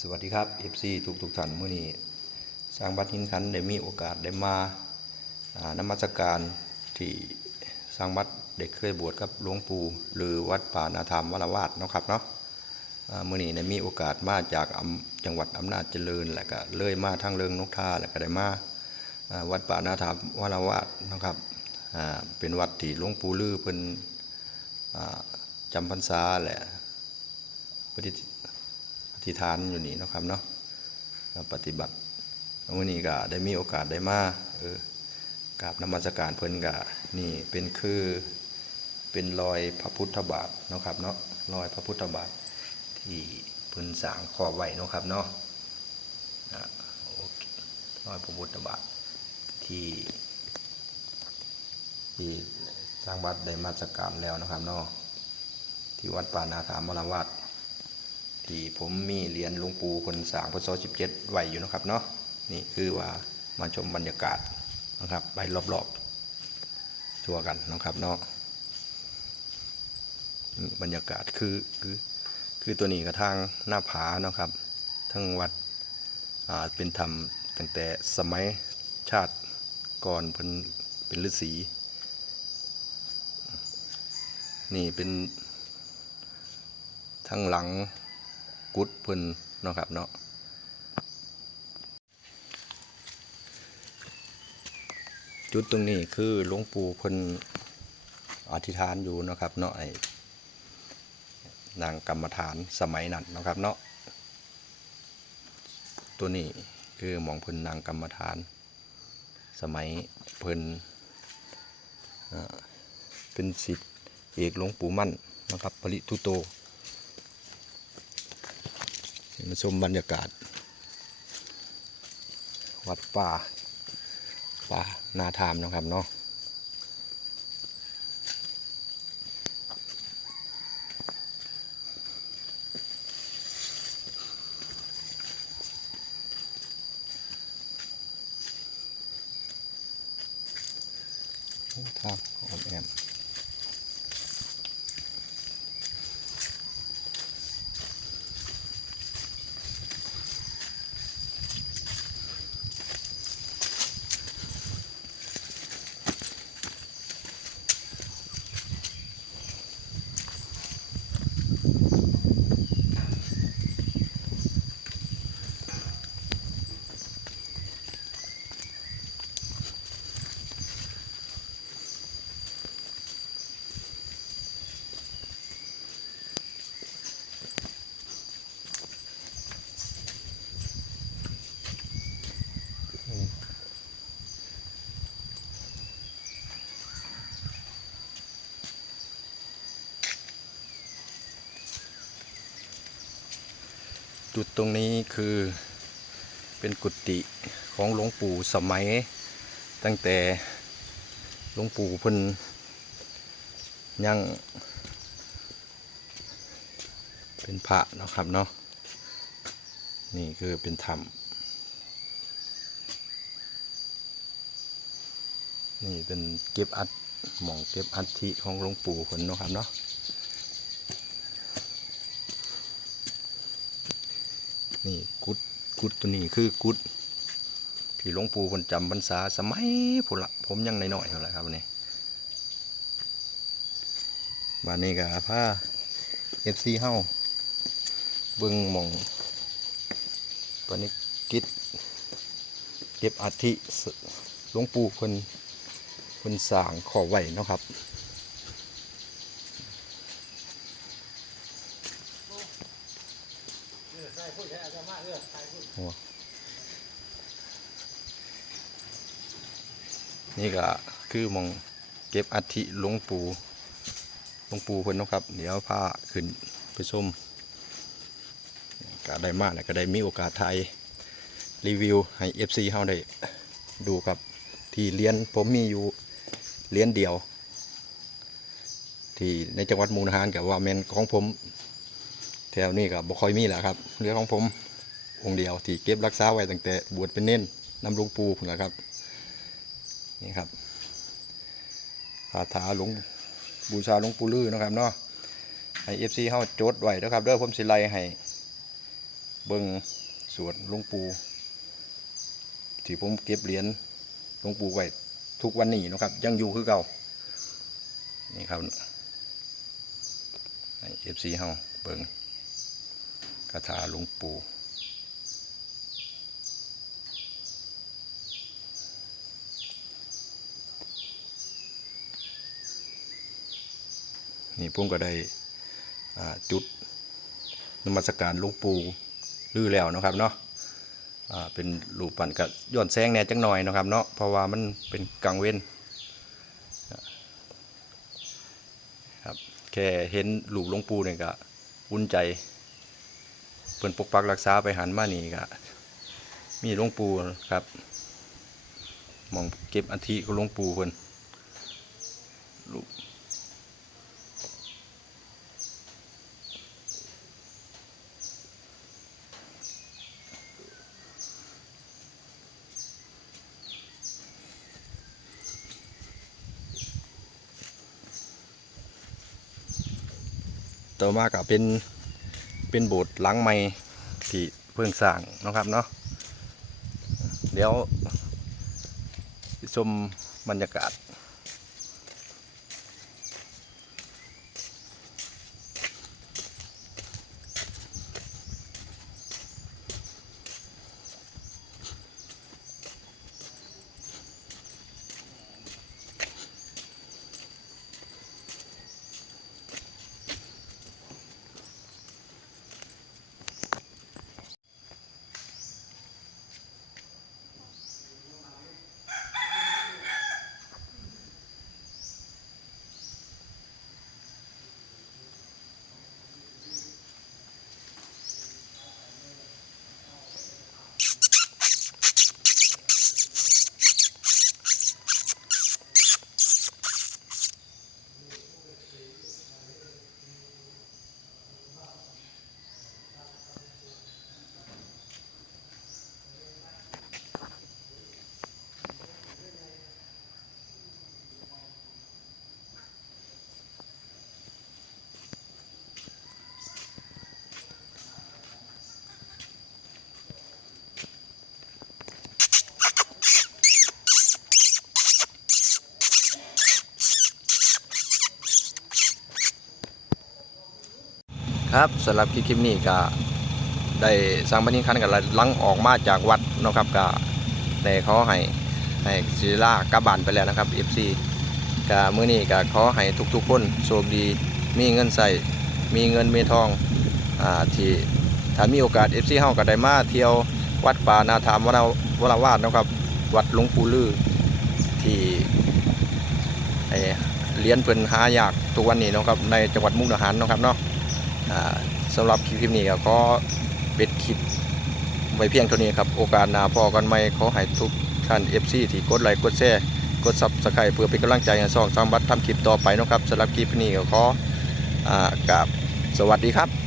สวัสดีครับ FC ทุกทุกๆท่านมื้อนี้สร้างบัดหินคันได้มีโอกาสได้มาานมัสการที่สร้างบัดได้เคยบวชกับหลวงปู่หรือวัดป่านาธรรมวรวาดเนาะครับเนาะอ่ามื้อนี้ได้มีโอกาสมาจากจังหวัดอำนาจเจริญแล้วก็เลยมาทางเริงนกท่าแล้วก็ได้มาาวัดป่านาธรรมวรวาดนะครับเป็นวัดที่หลวงปู่ลือเพิ่นจำพรรษาแหละปฏิ ธิษฐานอยู่นี่นะครับเนาะปฏิบัติวันนี้ก็ได้มีโอกาสได้มาเออกราบนมัสการเพิ่นก็นี่เป็นคือเป็นรอยพระพุทธบาทนะครับเนาะรอยพระพุทธบาทที่เพิ่นสางขอบไว้นะครับเนาะอะโอเครอยพระพุทธบาทที่ที่สร้างวัดได้มาสการแล้วนะครับเนาะที่วัดป่านาคามรวัด ที่ผมมีเหรียญหลวงปู่คนสางพศ17ไว้อยู่นะครับเนาะนี่คือว่ามาชมบรรยากาศนะครับไปรอบๆทั่วกันนะครับเนาะบรรยากาศคือคือคือตัวนี้กระทางหน้าผานะครับ ทั้งวัดเป็นธรรมตั้งแต่สมัยชาติก่อนเป็นเป็นฤาษีนี่เป็นทั้งหลัง กุดเพิ่นเนาะครับเนาะจุดตรงนี้คือหลวงปู่เพิ่นอธิษฐานอยู่นะครับเนาะไอ้นางกรรมฐานสมัยนั้นนะครับเนาะตัวนี้คือหมองเพิ่นนางกรรมฐาน สมัยเพิ่นเอ่อเป็นศิษย์เอกหลวงปู่มั่นนะครับปริทุโต มาชมบรรยากาศ วัดป่า ป่านาธามนะครับเนาะโอ้ทางออมแอม จุดตรงนี้คือเป็นกุฏิของหลวงปู่สมัย ตั้งแต่หลวงปู่พิ่นยังเป็นพระนะครับเนาะนี่คือเป็นธรรม นี่เป็นเก็บอัดหมองเก็บอัฐิของหลวงปู่พนนะครับเนาะ นี่กุดกุดตัวนี้คือกุดที่หลวงปู่คนจำพรรษาสมัยผู้ละผมยังน้อยๆอยู่แหละครับวันนี้บ้านนี้ก็พาเอฟซีเฮาเบิ่งมองปณิกิจเก็บอัฐิหลวงปู่คนคนสางขอไหวนะครับ นี่ก็คือมองเก็บอัฐิหลวงปู่หลวงปู่เพิ่นนะครับ เดี๋ยวพาขึ้นไปชมก็ได้มากแล้วก็ได้มีโอกาสถ่ายรีวิวให้ FC เฮาได้ดูครับที่เรียนผมมีอยู่เรียนเดียว ที่ในจังหวัดมุกดาหารกับว่าแมนของผม ถวนี้ก็บ่ค่อยมีแหละครับเรื่องของผมองค์เดียวที่เก็บรักษาไว้ตั้งแต่บวชเป็นเน้นนำหลวงปู่พุ่นละครับนี่ครับคาถาหลวงบูชาหลวงปู่ลือนะครับเนาะให้เอฟซีเฮาโจดไว้นะครับเด้อผมสิไลให้เบิ่งสวนหลวงปู่ที่ผมเก็บเหรียญหลวงปู่ไว้ทุกวันนี้นะครับ ยังอยู่คือเก่านี่ครับเอฟซีเฮาเบิ่งาถาหลวงปู่นี่ผมก็ได้จุดนมัสการหลวงปู่ลือแล้วนะครับเนาะเป็นรูปปั้นกับย้อนแสงแน่จังหน่อยนะครับเนาะเพราะว่ามันเป็นกลางเว้นครับแค่เห็นรูปหลวงปู่เนี่ยก็อุ่นใจ เพิ่นปกปักรักษาไปหันมานี่ก็มีหลวงปู่ครับมองเก็บอัฐิของหลวงปู่เพิ่นรูปต่อมาก็เป็น เป็นโบสถ์หลังใหม่ที่เพิ่งสร้างนะครับเนาะเดี๋ยวชมบรรยากาศ ครับสำหรับคลิปนี้ก็ได้สร้างบันทิคันกันลังออกมาจากวัดนะครับก็ได้ขอให้ให้ศิลากลับบ้านไปแล้วนะครับ FC ก็มื้อนี้ก็ขอให้ทุกๆคนโชคดีมีเงินใส่มีเงินมีทองอ่าที่ถ้ามีโอกาส FC เฮาก็ได้มาเที่ยววัดป่านาธรรมวนาวราวาสนะครับ วัดหลวงปู่ลือที่ไอเหรียญเพิ่นหายากทุกวันนี้นะครับในจังหวัดมุกดาหารนะครับเนาะ สำหรับคลิปนี้ก็เบ็ดคลิปไว้เพียงเท่านี้ครับ โอกาสหน้าพอกันไหมขอให้ทุกท่าน FC ที่กดไลค์กดแชร์กดซับสไครต์เพื่อเป็นกำลังใจให้ช่องสร้างบัตรทำคลิปต่อไปนะครับสำหรับคลิปนี้ก็ขออกราบสวัสดีครับ